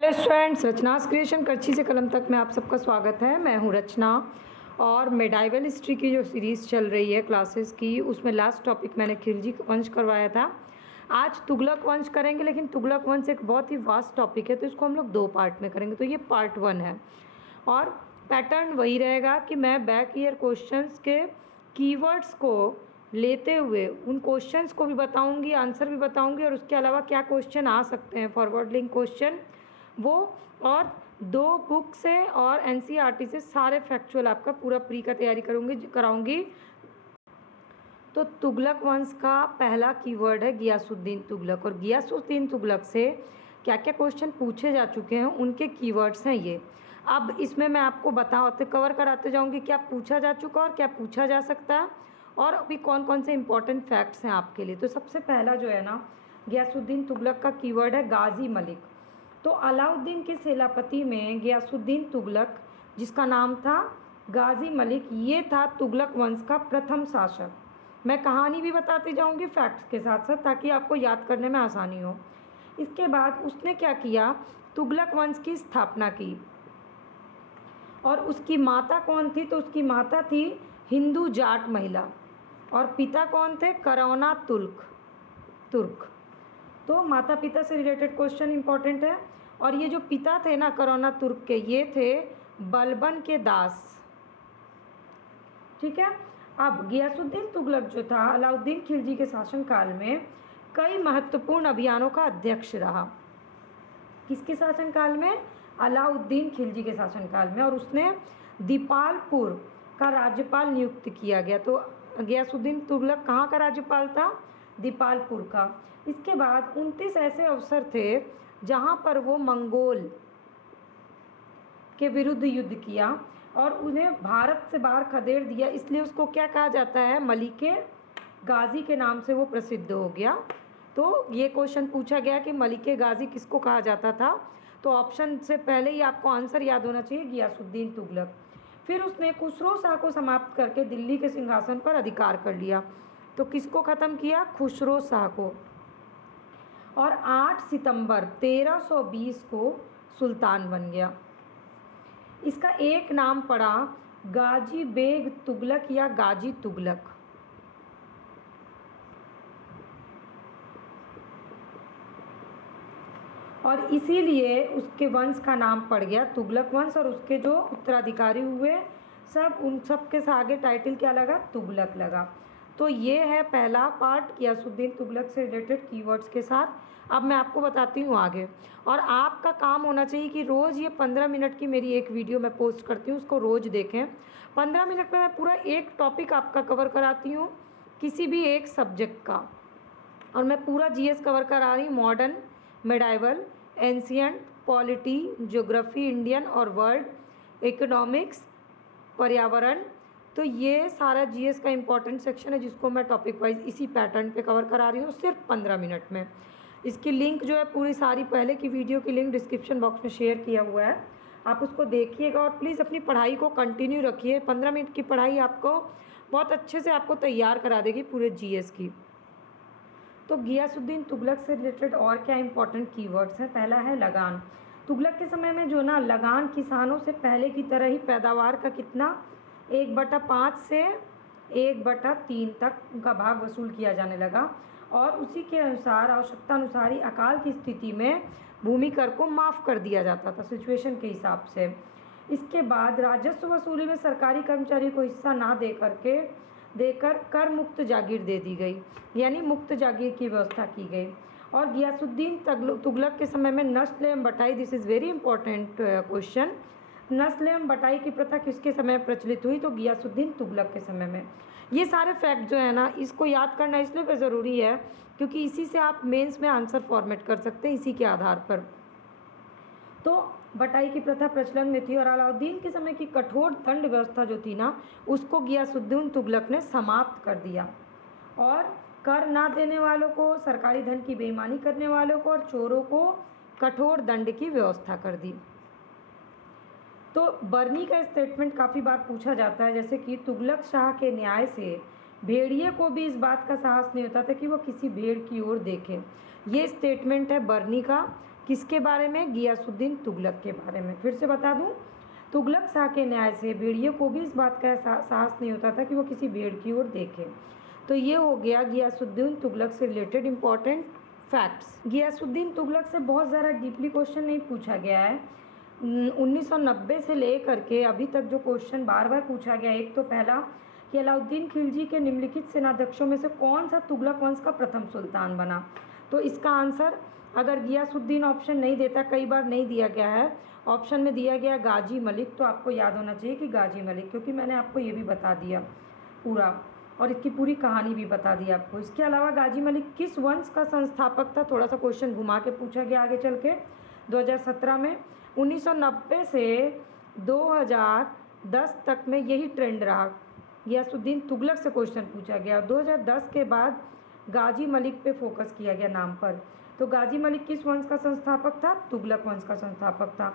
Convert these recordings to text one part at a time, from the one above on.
Hello students, रचनास creation करछी से कलम तक में आप सबका स्वागत है। मैं हूं रचना और मेडाइवल हिस्ट्री की जो सीरीज़ चल रही है क्लासेस की, उसमें लास्ट टॉपिक मैंने खिलजी वंश करवाया था। आज तुगलक वंश करेंगे, लेकिन तुगलक वंश एक बहुत ही वास्ट टॉपिक है, तो इसको हम लोग 2 पार्ट में करेंगे। तो ये पार्ट 1 है और पैटर्न वही रहेगा कि मैं बैक ईयर क्वेश्चंस के कीवर्ड्स को लेते हुए उन क्वेश्चंस को भी बताऊंगी, आंसर भी बताऊंगी, और उसके अलावा क्या क्वेश्चन आ सकते हैं फॉरवर्ड लिंक क्वेश्चन वो, और 2 बुक से और एनसीईआरटी से सारे फैक्चुअल आपका पूरा प्री का तैयारी कराऊंगी। तो तुगलक वंश का पहला कीवर्ड है गियासुद्दीन तुगलक, और गियासुद्दीन तुगलक से क्या क्या क्वेश्चन पूछे जा चुके हैं उनके कीवर्ड्स हैं ये। अब इसमें मैं आपको बताते कवर कराते जाऊंगी क्या पूछा जा चुका और क्या पूछा जा सकता है, और अभी कौन कौन से इंपॉर्टेंट फैक्ट्स हैं आपके लिए। तो सबसे पहला जो है ना, गियासुद्दीन तुगलक का कीवर्ड है गाजी मलिक। तो अलाउद्दीन के सेनापति में गियासुद्दीन तुगलक, जिसका नाम था गाजी मलिक, ये था तुगलक वंश का प्रथम शासक। मैं कहानी भी बताती जाऊंगी फैक्ट्स के साथ साथ, ताकि आपको याद करने में आसानी हो। इसके बाद उसने क्या किया, तुगलक वंश की स्थापना की। और उसकी माता कौन थी, तो उसकी माता थी हिंदू जाट महिला, और पिता कौन थे, करौना तुर्क। तो माता पिता से रिलेटेड क्वेश्चन इंपॉर्टेंट है। और ये जो पिता थे ना करौना तुर्क के, ये थे बलबन के दास। ठीक है। अब गियासुद्दीन तुगलक जो था अलाउद्दीन खिलजी के शासनकाल में कई महत्वपूर्ण अभियानों का अध्यक्ष रहा। किसके शासनकाल में, अलाउद्दीन खिलजी के शासनकाल में। और उसने दीपालपुर का राज्यपाल नियुक्त किया गया। तो गियासुद्दीन तुगलक कहाँ का राज्यपाल था, दीपालपुर का। इसके बाद 29 ऐसे अवसर थे जहाँ पर वो मंगोल के विरुद्ध युद्ध किया और उन्हें भारत से बाहर खदेड़ दिया। इसलिए उसको क्या कहा जाता है, मलिके गाजी के नाम से वो प्रसिद्ध हो गया। तो ये क्वेश्चन पूछा गया कि मलिके गाजी किसको कहा जाता था, तो ऑप्शन से पहले ही आपको आंसर याद होना चाहिए, गियासुद्दीन तुगलक। फिर उसने खुसरो शाह को समाप्त करके दिल्ली के सिंहासन पर अधिकार कर लिया। तो किसको ख़त्म किया, खुसरो शाह को। और 8 सितंबर 1320 को सुल्तान बन गया। इसका एक नाम पड़ा गाजी बेग तुगलक या गाजी तुगलक। और इसीलिए उसके वंश का नाम पड़ गया तुगलक वंश, और उसके जो उत्तराधिकारी हुए सब, उन सब के आगे टाइटल क्या लगा, तुगलक लगा। तो ये है पहला पार्ट गियासुद्दीन तुगलक से रिलेटेड कीवर्ड्स के साथ। अब मैं आपको बताती हूँ आगे। और आपका काम होना चाहिए कि रोज़ ये 15 मिनट की मेरी एक वीडियो मैं पोस्ट करती हूँ, उसको रोज़ देखें। 15 मिनट में मैं पूरा एक टॉपिक आपका कवर कराती हूँ, किसी भी एक सब्जेक्ट का। और मैं पूरा जीएस कवर करा रही हूँ, modern, medieval, ancient, polity, geography, Indian और वर्ल्ड, इकोनॉमिक्स, पर्यावरण। तो ये सारा जीएस का इंपॉर्टेंट सेक्शन है, जिसको मैं टॉपिक वाइज इसी पैटर्न पे कवर करा रही हूँ सिर्फ 15 मिनट में। इसकी लिंक जो है पूरी सारी पहले की वीडियो की लिंक डिस्क्रिप्शन बॉक्स में शेयर किया हुआ है, आप उसको देखिएगा। और प्लीज़ अपनी पढ़ाई को कंटिन्यू रखिए। 15 मिनट की पढ़ाई आपको बहुत अच्छे से आपको तैयार करा देगी पूरे जीएस की। तो गियासुद्दीन तुगलक से रिलेटेड और क्या इंपॉर्टेंट कीवर्ड्स हैं, पहला है लगान। तुगलक के समय में जो ना लगान किसानों से पहले की तरह ही पैदावार का कितना, 1/5 से 1/3 तक उनका भाग वसूल किया जाने लगा। और उसी के अनुसार आवश्यकता अनुसार ही अकाल की स्थिति में भूमि कर को माफ़ कर दिया जाता था सिचुएशन के हिसाब से। इसके बाद राजस्व वसूली में सरकारी कर्मचारी को हिस्सा ना देकर कर मुक्त जागीर दे दी गई, यानी मुक्त जागीर की व्यवस्था की गई। और गियासुद्दीन तुगलक के समय में नस्ल एवं बटाई, this is very important question, नस्ल एवं बटाई की प्रथा किसके समय प्रचलित हुई, तो गियासुद्दीन तुगलक के समय में। ये सारे फैक्ट जो है ना, इसको याद करना इसलिए ज़रूरी है क्योंकि इसी से आप मेंस में आंसर फॉर्मेट कर सकते हैं, इसी के आधार पर। तो बटाई की प्रथा प्रचलन में थी, और अलाउद्दीन के समय की कठोर दंड व्यवस्था जो थी ना, उसको गियासुद्दीन तुगलक ने समाप्त कर दिया। और कर ना देने वालों को, सरकारी धन की बेईमानी करने वालों को और चोरों को कठोर दंड की व्यवस्था कर दी। तो बर्नी का स्टेटमेंट काफ़ी बार पूछा जाता है, जैसे कि तुगलक शाह के न्याय से भेड़िए को भी इस बात का साहस नहीं होता था कि वो किसी भेड़ की ओर देखे। ये स्टेटमेंट है बर्नी का किसके बारे में? गियासुद्दीन तुगलक के बारे में। फिर से बता दूं, तुगलक शाह के न्याय से भेड़िए को भी इस बात का साहस नहीं होता था कि वो किसी भेड़ की ओर देखे। तो ये हो गया गियासुद्दीन तुगलक से related important facts. Ghiyasuddin Tughlaq से बहुत ज़्यादा डीपली क्वेश्चन नहीं पूछा गया है। 1990 से लेकर के अभी तक जो क्वेश्चन बार बार पूछा गया, एक तो पहला कि अलाउद्दीन खिलजी के निम्नलिखित सेनाध्यक्षों में से कौन सा तुगलक वंश का प्रथम सुल्तान बना? तो इसका आंसर अगर गियासुद्दीन ऑप्शन नहीं देता, कई बार नहीं दिया गया है, ऑप्शन में दिया गया गाजी मलिक, तो आपको याद होना चाहिए कि गाजी मलिक, क्योंकि मैंने आपको ये भी बता दिया पूरा और इसकी पूरी कहानी भी बता दी आपको। इसके अलावा गाजी मलिक किस वंश का संस्थापक था? थोड़ा सा क्वेश्चन घुमा के पूछा गया आगे चल के 2017 में। 1990 से 2010 तक में यही ट्रेंड रहा, गियासुद्दीन तुगलक से क्वेश्चन पूछा गया। 2010 के बाद गाजी मलिक पे फोकस किया गया नाम पर। तो गाजी मलिक किस वंश का संस्थापक था? तुगलक वंश का संस्थापक था।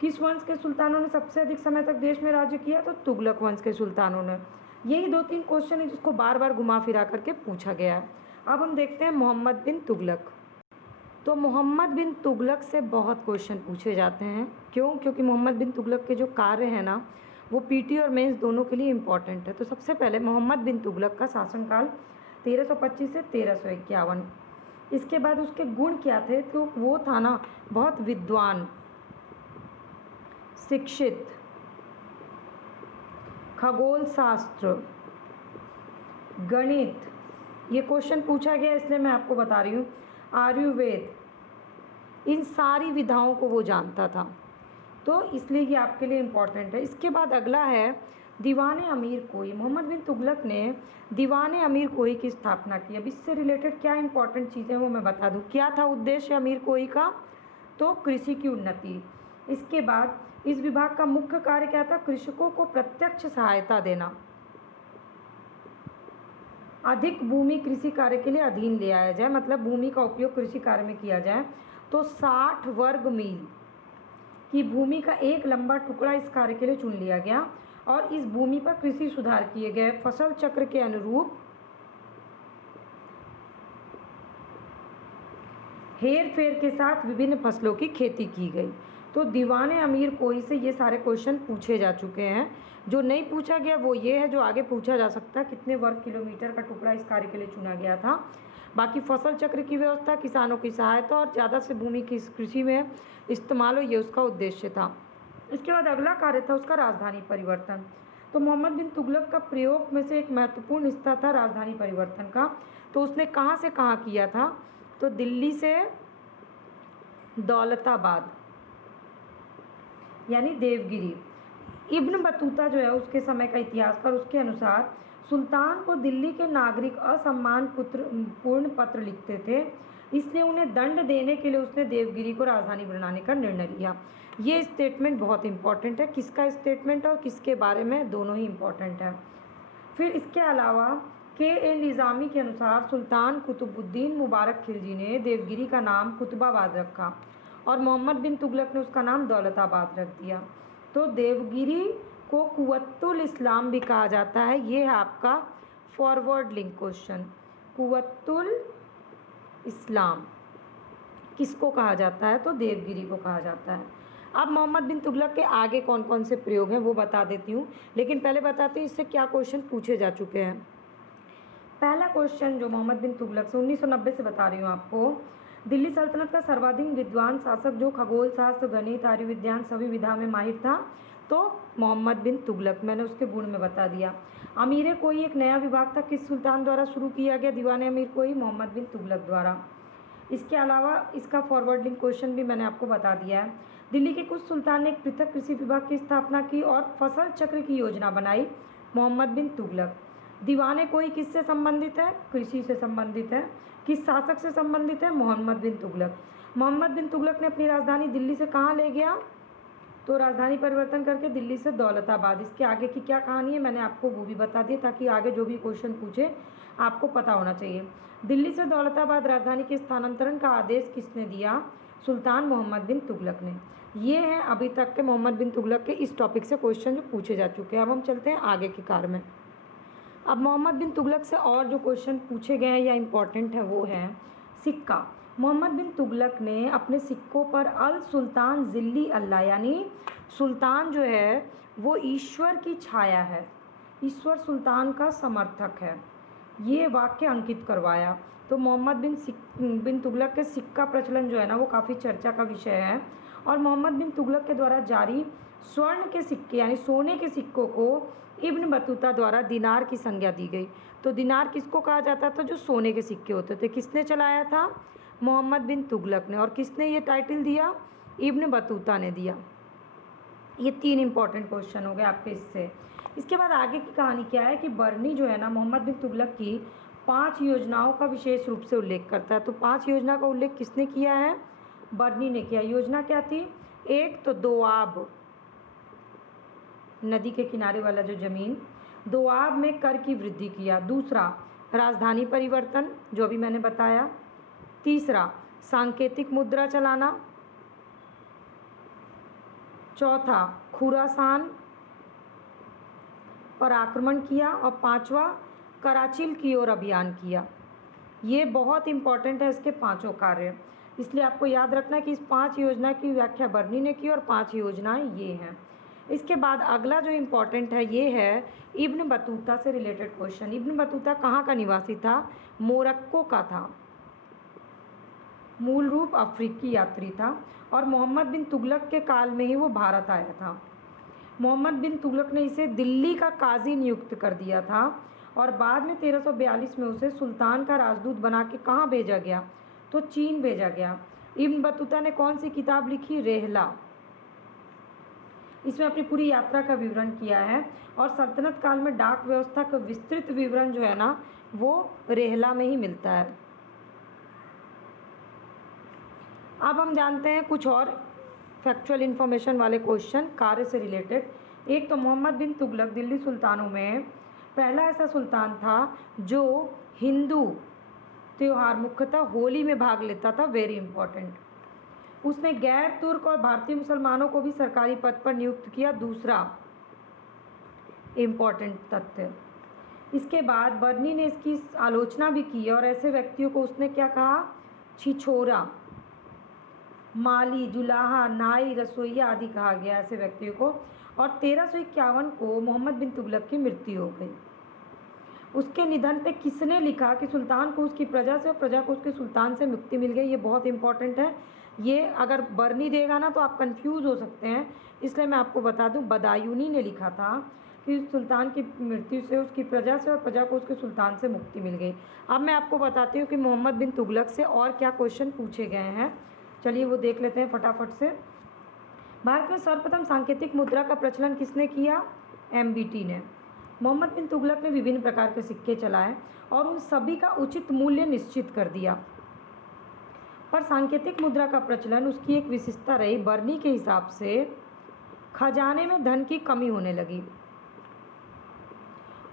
किस वंश के सुल्तानों ने सबसे अधिक समय तक देश में राज्य किया? तो तुगलक वंश के सुल्तानों ने। यही 2-3 क्वेश्चन है जिसको बार बार घुमा फिरा करके पूछा गया है। अब हम देखते हैं मोहम्मद बिन तुगलक। तो मोहम्मद बिन तुगलक से बहुत क्वेश्चन पूछे जाते हैं। क्यों? क्योंकि मोहम्मद बिन तुगलक के जो कार्य हैं ना, वो पीटी और मेंस दोनों के लिए इम्पॉर्टेंट है। तो सबसे पहले मोहम्मद बिन तुगलक का शासनकाल 1325 से 1351। इसके बाद उसके गुण क्या थे? तो वो था ना बहुत विद्वान, शिक्षित, खगोल शास्त्र, गणित, ये क्वेश्चन पूछा गया इसलिए मैं आपको बता रही हूँ, आयुर्वेद, इन सारी विधाओं को वो जानता था, तो इसलिए ये आपके लिए इम्पॉर्टेंट है। इसके बाद अगला है दीवान अमीर कोई। मोहम्मद बिन तुगलक ने दीवान अमीर कोई की स्थापना की। अब इससे रिलेटेड क्या इंपॉर्टेंट चीज़ें वो मैं बता दूँ। क्या था उद्देश्य अमीर कोई का? तो कृषि की उन्नति। इसके बाद इस विभाग का मुख्य कार्य क्या था? कृषकों को प्रत्यक्ष सहायता देना, अधिक भूमि कृषि कार्य के लिए अधीन ले आया जाए, मतलब भूमि का उपयोग कृषि कार्य में किया जाए। तो 60 वर्ग मील की भूमि का एक लंबा टुकड़ा इस कार्य के लिए चुन लिया गया और इस भूमि पर कृषि सुधार किए गए। फसल चक्र के अनुरूप हेर फेर के साथ विभिन्न फसलों की खेती की गई। तो दीवान अमीर कोई से ये सारे क्वेश्चन पूछे जा चुके हैं। जो नहीं पूछा गया वो ये है, जो आगे पूछा जा सकता है, कितने वर्ग किलोमीटर का टुकड़ा इस कार्य के लिए चुना गया था। बाकी फसल चक्र की व्यवस्था, किसानों की सहायता और ज़्यादा से भूमि की कृषि में इस्तेमाल हो, ये उसका उद्देश्य था। इसके बाद अगला कार्य था उसका राजधानी परिवर्तन। तो मोहम्मद बिन तुगलक का प्रयोग में से एक महत्वपूर्ण हिस्सा था राजधानी परिवर्तन का। तो उसने कहाँ से कहाँ किया था? तो दिल्ली से दौलताबाद यानी देवगिरी। इब्न बतूता जो है उसके समय का इतिहासकार, उसके अनुसार सुल्तान को दिल्ली के नागरिक असम्मान पूर्ण पत्र लिखते थे, इसलिए उन्हें दंड देने के लिए उसने देवगिरी को राजधानी बनाने का निर्णय लिया। ये स्टेटमेंट बहुत इंपॉर्टेंट है। किसका स्टेटमेंट और किसके बारे में? दोनों ही इंपॉर्टेंट है। फिर इसके अलावा के निज़ामी के अनुसार सुल्तान कुतुबुद्दीन मुबारक खिलजी ने देवगिरी का नाम कुतुबाबाद रखा और मोहम्मद बिन तुगलक ने उसका नाम दौलताबाद रख दिया। तो देवगिरी को कुव्वतुल इस्लाम भी कहा जाता है। ये है आपका फॉरवर्ड लिंक क्वेश्चन। कुव्वतुल इस्लाम किसको कहा जाता है? तो देवगिरी को कहा जाता है। अब मोहम्मद बिन तुगलक के आगे कौन कौन से प्रयोग हैं वो बता देती हूँ, लेकिन पहले बताते हैं इससे क्या क्वेश्चन पूछे जा चुके हैं। पहला क्वेश्चन जो मोहम्मद बिन तुगलक से 1990 से बता रही हूँ आपको, दिल्ली सल्तनत का सर्वाधिक विद्वान शासक जो खगोल शास्त्र, गणित, आयुर्विज्ञान सभी विधा में माहिर था, तो मोहम्मद बिन तुगलक। मैंने उसके गुण में बता दिया। अमीर कोई एक नया विभाग था, किस सुल्तान द्वारा शुरू किया गया? दीवान अमीर कोई, मोहम्मद बिन तुगलक द्वारा। इसके अलावा इसका फॉरवर्ड लिंक क्वेश्चन भी मैंने आपको बता दिया है। दिल्ली के कुछ सुल्तान ने एक पृथक कृषि विभाग की स्थापना की और फसल चक्र की योजना बनाई, मोहम्मद बिन तुगलक। दीवाने कोई किससे संबंधित है? कृषि से संबंधित है। किस शासक से संबंधित है? मोहम्मद बिन तुगलक। मोहम्मद बिन तुगलक ने अपनी राजधानी दिल्ली से कहाँ ले गया? तो राजधानी परिवर्तन करके दिल्ली से दौलताबाद। इसके आगे की क्या कहानी है मैंने आपको वो भी बता दी, ताकि आगे जो भी क्वेश्चन पूछे आपको पता होना चाहिए। दिल्ली से दौलताबाद राजधानी के स्थानांतरण का आदेश किसने दिया? सुल्तान मोहम्मद बिन तुगलक ने। ये हैं अभी तक के मोहम्मद बिन तुगलक के इस टॉपिक से क्वेश्चन जो पूछे जा चुके हैं। अब हम चलते हैं आगे के कार्य में। अब मोहम्मद बिन तुगलक से और जो क्वेश्चन पूछे गए हैं या इम्पॉर्टेंट है वो है सिक्का। मोहम्मद बिन तुगलक ने अपने सिक्कों पर अल सुल्तान ज़िल्ली अल्लाह, यानी सुल्तान जो है वो ईश्वर की छाया है, ईश्वर सुल्तान का समर्थक है, ये वाक्य अंकित करवाया। तो मोहम्मद बिन तुगलक के सिक्का प्रचलन जो है ना वो काफ़ी चर्चा का विषय है। और मोहम्मद बिन तुगलक के द्वारा जारी स्वर्ण के सिक्के यानी सोने के सिक्कों को इब्न बतूता द्वारा दिनार की संज्ञा दी गई। तो दिनार किसको कहा जाता था? जो सोने के सिक्के होते थे। किसने चलाया था? मोहम्मद बिन तुगलक ने। और किसने ये टाइटल दिया? इब्न बतूता ने दिया। ये 3 इंपॉर्टेंट क्वेश्चन हो गए आपके इससे। इसके बाद आगे की कहानी क्या है कि बर्नी जो है ना मोहम्मद बिन तुगलक की 5 योजनाओं का विशेष रूप से उल्लेख करता है। तो 5 योजना का उल्लेख किसने किया है? बर्नी ने किया। योजना क्या थी? एक तो दोआब, नदी के किनारे वाला जो ज़मीन, दोआब में कर की वृद्धि किया। दूसरा, राजधानी परिवर्तन जो अभी मैंने बताया। तीसरा, सांकेतिक मुद्रा चलाना। चौथा, खुरासान पर आक्रमण किया। और पांचवा, कराचिल की ओर अभियान किया। ये बहुत इंपॉर्टेंट है इसके पांचों कार्य, इसलिए आपको याद रखना कि इस 5 योजना की व्याख्या बर्नी ने की और 5 योजनाएं ये हैं। इसके बाद अगला जो इम्पॉर्टेंट है ये है इब्न बतूता से रिलेटेड क्वेश्चन। इब्न बतूता कहाँ का निवासी था? मोरक्को का था। मूल रूप अफ्रीकी यात्री था और मोहम्मद बिन तुगलक के काल में ही वो भारत आया था। मोहम्मद बिन तुगलक ने इसे दिल्ली का काजी नियुक्त कर दिया था और बाद में 1342 में उसे सुल्तान का राजदूत बना के कहाँ भेजा गया? तो चीन भेजा गया। इब्न बतूता ने कौन सी किताब लिखी? रेहला। इसमें अपनी पूरी यात्रा का विवरण किया है और सल्तनत काल में डाक व्यवस्था का विस्तृत विवरण जो है ना वो रेहला में ही मिलता है। अब हम जानते हैं कुछ और फैक्चुअल इन्फॉर्मेशन वाले क्वेश्चन कार्य से रिलेटेड। एक तो मोहम्मद बिन तुगलक दिल्ली सुल्तानों में पहला ऐसा सुल्तान था जो हिंदू त्यौहार मुख्यतः होली में भाग लेता था। Very important. उसने गैर तुर्क और भारतीय मुसलमानों को भी सरकारी पद पर नियुक्त किया। दूसरा इम्पॉर्टेंट तथ्य। इसके बाद बर्नी ने इसकी आलोचना भी की और ऐसे व्यक्तियों को उसने क्या कहा? छिछोरा, माली, जुलाहा, नाई, रसोइया आदि कहा गया ऐसे व्यक्तियों को। और 1351 को मोहम्मद बिन तुगलक की मृत्यु हो गई। उसके निधन पे किसने लिखा कि सुल्तान को उसकी प्रजा से और प्रजा को उसके सुल्तान से मुक्ति मिल गई? ये बहुत इंपॉर्टेंट है। ये अगर बर्नी देगा ना तो आप कंफ्यूज हो सकते हैं, इसलिए मैं आपको बता दूं बदायूनी ने लिखा था कि सुल्तान की मृत्यु से उसकी प्रजा से और प्रजा को उसके सुल्तान से मुक्ति मिल गई। अब मैं आपको बताती हूँ कि मोहम्मद बिन तुगलक से और क्या क्वेश्चन पूछे गए हैं। चलिए वो देख लेते हैं फटाफट से। भारत में सर्वप्रथम सांकेतिक मुद्रा का प्रचलन किसने किया? MBT ने। मोहम्मद बिन तुगलक ने विभिन्न प्रकार के सिक्के चलाए और उन सभी का उचित मूल्य निश्चित कर दिया। पर सांकेतिक मुद्रा का प्रचलन उसकी एक विशेषता रही। बर्नी के हिसाब से खजाने में धन की कमी होने लगी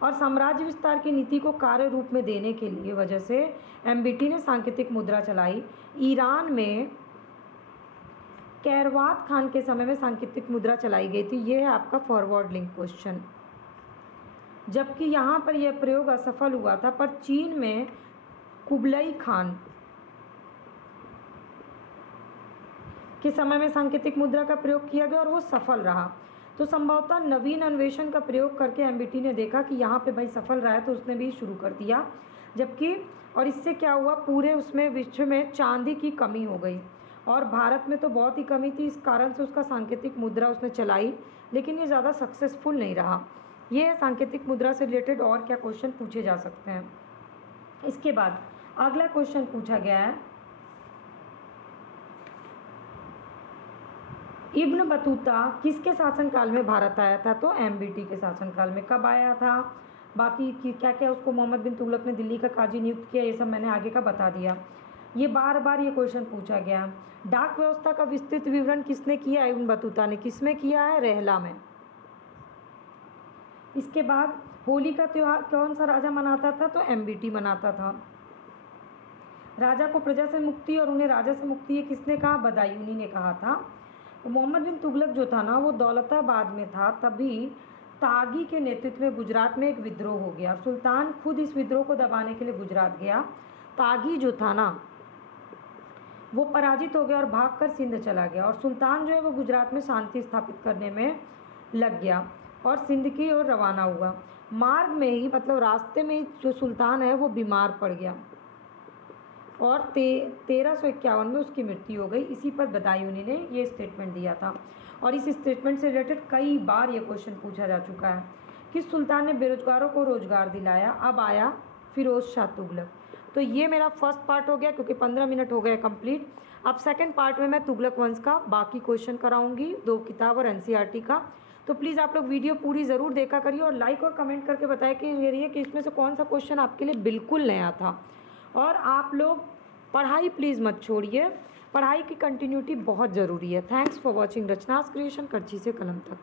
और साम्राज्य विस्तार की नीति को कार्य रूप में देने के लिए वजह से MBT ने सांकेतिक मुद्रा चलाई। ईरान में कैरवात खान के समय में सांकेतिक मुद्रा चलाई गई थी। ये है आपका फॉरवर्ड लिंक क्वेश्चन। जबकि यहाँ पर यह प्रयोग असफल हुआ था, पर चीन में कुबलई खान के समय में सांकेतिक मुद्रा का प्रयोग किया गया और वो सफल रहा। तो संभवतः नवीन अन्वेषण का प्रयोग करके MBT ने देखा कि यहाँ पे भाई सफल रहा है तो उसने भी शुरू कर दिया। जबकि और इससे क्या हुआ, पूरे उसमें विश्व में चांदी की कमी हो गई और भारत में तो बहुत ही कमी थी। इस कारण से उसका सांकेतिक मुद्रा उसने चलाई, लेकिन ये ज़्यादा सक्सेसफुल नहीं रहा। ये है सांकेतिक मुद्रा से रिलेटेड और क्या क्वेश्चन पूछे जा सकते हैं। इसके बाद अगला क्वेश्चन पूछा गया है, इब्न बतूता किसके शासनकाल में भारत आया था? तो MBT के शासनकाल में। कब आया था? बाकी क्या क्या उसको मोहम्मद बिन तुगलक ने दिल्ली का काजी नियुक्त किया, ये सब मैंने आगे का बता दिया। ये बार बार ये क्वेश्चन पूछा गया। डाक व्यवस्था का विस्तृत विवरण किसने किया? इब्न बतूता ने। किसमें किया है? रेहला में। इसके बाद होली का त्यौहार कौन सा राजा मनाता था? तो MBT मनाता था। राजा को प्रजा से मुक्ति और उन्हें राजा से मुक्ति ये किसने कहा? बदायूनी ने कहा था। मोहम्मद बिन तुगलक जो था ना वो दौलताबाद में था, तभी तागी के नेतृत्व में गुजरात में एक विद्रोह हो गया। सुल्तान खुद इस विद्रोह को दबाने के लिए गुजरात गया। तागी जो था ना वो पराजित हो गया और भागकर सिंध चला गया, और सुल्तान जो है वो गुजरात में शांति स्थापित करने में लग गया और सिंध की ओर रवाना हुआ। मार्ग में ही मतलब रास्ते में ही जो सुल्तान है वो बीमार पड़ गया और 1351 में उसकी मृत्यु हो गई। इसी पर बदायूनी ने ये स्टेटमेंट दिया था, और इस स्टेटमेंट से रिलेटेड कई बार ये क्वेश्चन पूछा जा चुका है। किस सुल्तान ने बेरोजगारों को रोजगार दिलाया? अब आया फिरोज शाह तुगलक। तो ये मेरा फर्स्ट पार्ट हो गया, क्योंकि 15 मिनट हो गए कंप्लीट। अब सेकंड पार्ट में मैं तुगलक वंश का बाकी क्वेश्चन कराऊंगी, 2 किताब और एनसीईआरटी का। तो प्लीज़ आप लोग वीडियो पूरी ज़रूर देखा करिए और लाइक और कमेंट करके बताएं कि इसमें से कौन सा क्वेश्चन आपके लिए बिल्कुल नया था। और आप लोग पढ़ाई प्लीज़ मत छोड़िए, पढ़ाई की कंटिन्यूटी बहुत ज़रूरी है। थैंक्स फॉर वॉचिंग रचनास क्रिएशन, करची से कलम तक।